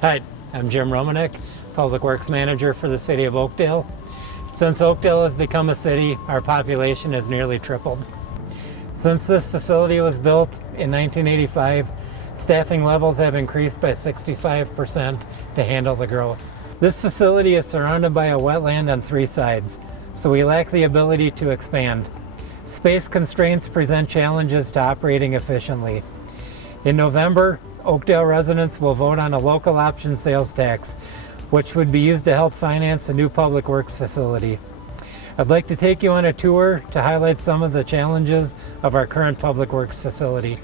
Hi, I'm Jim Romanik, Public Works Manager for the City of Oakdale. Since Oakdale has become a city, our population has nearly tripled. Since this facility was built in 1985, staffing levels have increased by 65% to handle the growth. This facility is surrounded by a wetland on 3 sides, so we lack the ability to expand. Space constraints present challenges to operating efficiently. In November, Oakdale residents will vote on a local option sales tax, which would be used to help finance a new public works facility. I'd like to take you on a tour to highlight some of the challenges of our current public works facility.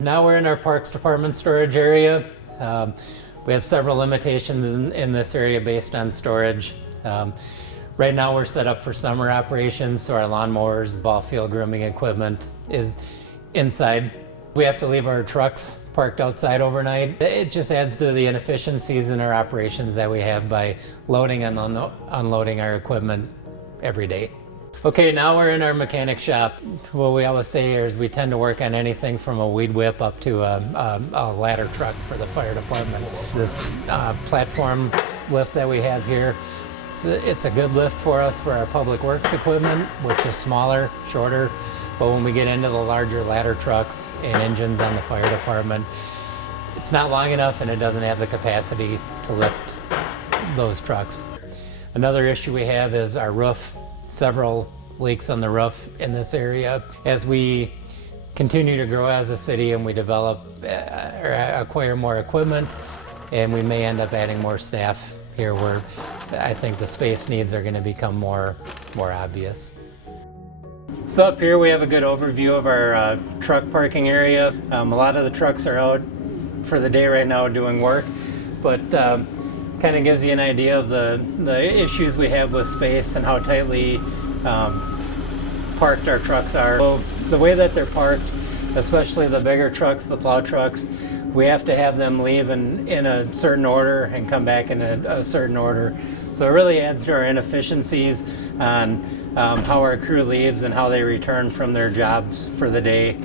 Now we're in our Parks Department storage area. We have several limitations in this area based on storage. Right now we're set up for summer operations, so our lawnmowers, ball field grooming equipment is inside. We have to leave our trucks parked outside overnight. It just adds to the inefficiencies in our operations that we have by loading and unloading our equipment every day. Okay, now we're in our mechanic shop. What we always say here is we tend to work on anything from a weed whip up to a ladder truck for the fire department. This platform lift that we have here, it's a good lift for us for our public works equipment, which is smaller, shorter. But when we get into the larger ladder trucks and engines on the fire department, it's not long enough and it doesn't have the capacity to lift those trucks. Another issue we have is our roof. Several leaks on the roof in this area. As we continue to grow as a city and we develop or acquire more equipment, and we may end up adding more staff here where I think the space needs are going to become more obvious. So up here we have a good overview of our truck parking area. A lot of the trucks are out for the day right now doing work, but kind of gives you an idea of the issues we have with space and how tightly parked our trucks are. So the way that they're parked, especially the bigger trucks, the plow trucks, we have to have them leave in a certain order and come back in a certain order. So it really adds to our inefficiencies on how our crew leaves and how they return from their jobs for the day.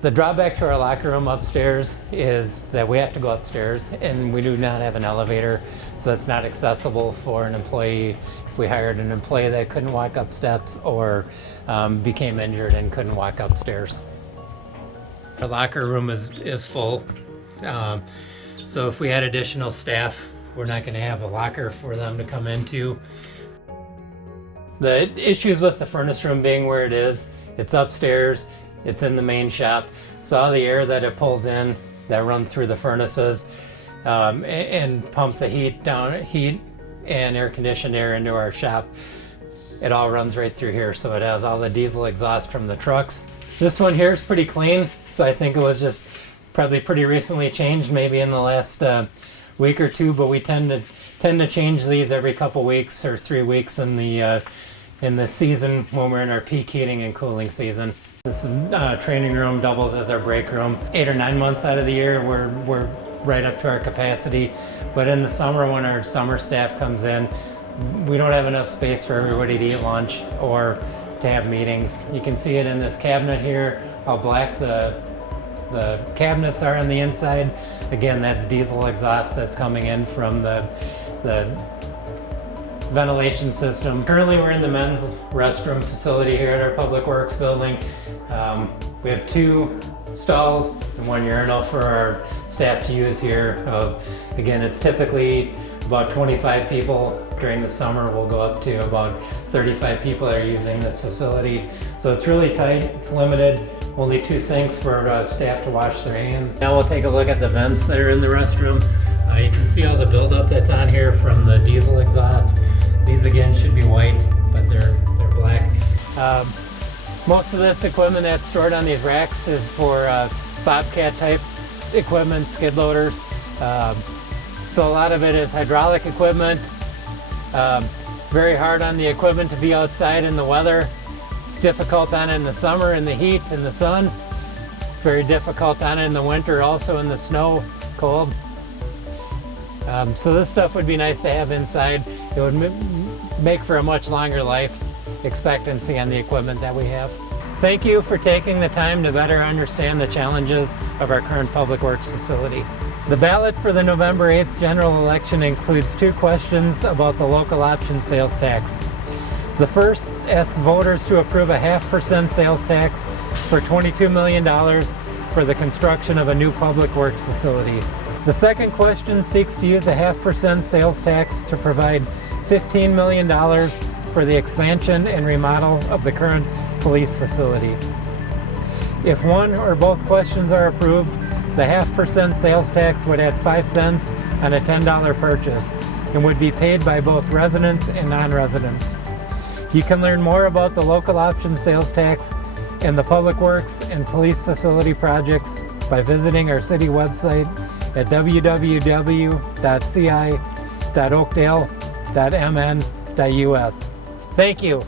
The drawback to our locker room upstairs is that we have to go upstairs and we do not have an elevator, so it's not accessible for an employee if we hired an employee that couldn't walk up steps or became injured and couldn't walk upstairs. The locker room is full, so if we had additional staff, we're not going to have a locker for them to come into. The issues with the furnace room being where it is, it's upstairs, it's in the main shop, so all the air that it pulls in that runs through the furnaces and pump the heat and air conditioned air into our shop, it all runs right through here, so it has all the diesel exhaust from the trucks. This one here is pretty clean, so I think it was just probably pretty recently changed, maybe in the last week or two, but we tend to change these every couple weeks or 3 weeks in the season when we're in our peak heating and cooling season. This training room doubles as our break room. 8 or 9 months out of the year we're right up to our capacity, but in the summer when our summer staff comes in, we don't have enough space for everybody to eat lunch or to have meetings. You can see it in this cabinet here, how black the cabinets are on the inside. Again, that's diesel exhaust that's coming in from the ventilation system. Currently we're in the men's restroom facility here at our Public Works building. We have 2 stalls and 1 urinal for our staff to use here. Again, it's typically about 25 people. During the summer we'll go up to about 35 people that are using this facility. So it's really tight, it's limited. Only 2 sinks for staff to wash their hands. Now we'll take a look at the vents that are in the restroom. You can see all the buildup that's on here from the diesel exhaust. These again should be white, but they're black. Most of this equipment that's stored on these racks is for Bobcat type equipment, skid loaders. So a lot of it is hydraulic equipment. Very hard on the equipment to be outside in the weather. It's difficult on it in the summer in the heat and the sun. Very difficult on it in the winter also in the snow, cold. So this stuff would be nice to have inside. It would make for a much longer life expectancy on the equipment that we have. Thank you for taking the time to better understand the challenges of our current public works facility. The ballot for the November 8th general election includes 2 questions about the local option sales tax. The first asks voters to approve a 0.5% sales tax for $22 million for the construction of a new public works facility. The second question seeks to use a 0.5% sales tax to provide $15 million for the expansion and remodel of the current police facility. If one or both questions are approved, the 0.5% sales tax would add 5 cents on a $10 purchase and would be paid by both residents and non-residents. You can learn more about the local option sales tax and the public works and police facility projects by visiting our city website at www.ci.oakdale.mn.us. Thank you.